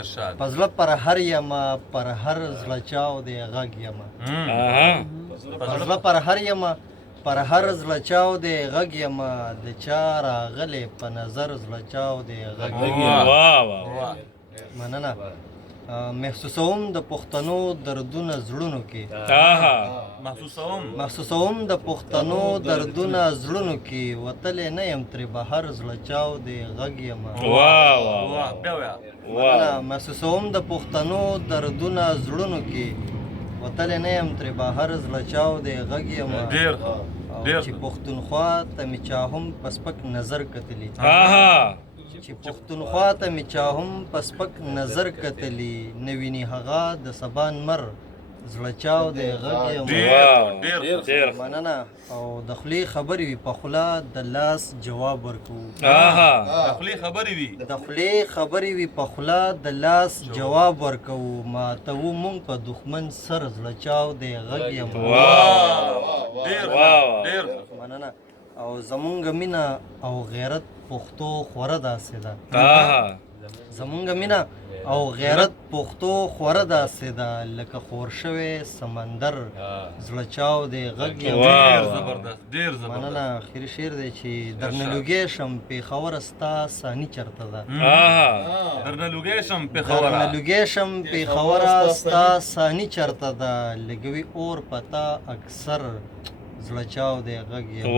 ارشاد پزله پر هر یما پر هر زړه چاو دی غږ یما پزله پر هر یما پر هر زړه چاو دی غږ یما د چا راغلی په نظر زړه چاو دی غږ یما مننه محسوسوم د پښتنو دردونه زړونو کې محسوسوم د پښتنو دردونه زړونو کې وتلی نه یم ترې بهر زړه چاو دی غږ یمه محسوسوم د پښتنو دردونه زړونو کې وتلی نه یم ترې بهر زړه چاو دی غږ یمه چې پښتونخوا ته مې چا هم په سپک نظر کتلي چې پښتونخوا ته مې چا هم په سپک نظر کتلي نه ویني هغه د سبا نمر زړه چاو دی غږ یمه مننه او د خولې خبرې وي په خوله د لاس جواب ورکوو د خولې خبرې وي په خوله د لاس جواب ورکوو ماتوو مونږ په دښمن سر زړه چاو دی غږ یمه مننه او زمونږ مینه او غیرت پښتو خوره داسې ده زمونږ مینه او غیرت پښتو خوره داسې ده لکه خور شوی سمندر زړه چاو دی غږ یمه مننه اخري شعر دی چې درنه لوګی شم پېښوره ستا ثاني چرته ده درنه لوګی شم پېښوره ستا ثاني چرته ده لګوي اور پتا اکثر زړه چاو دی غږ یمه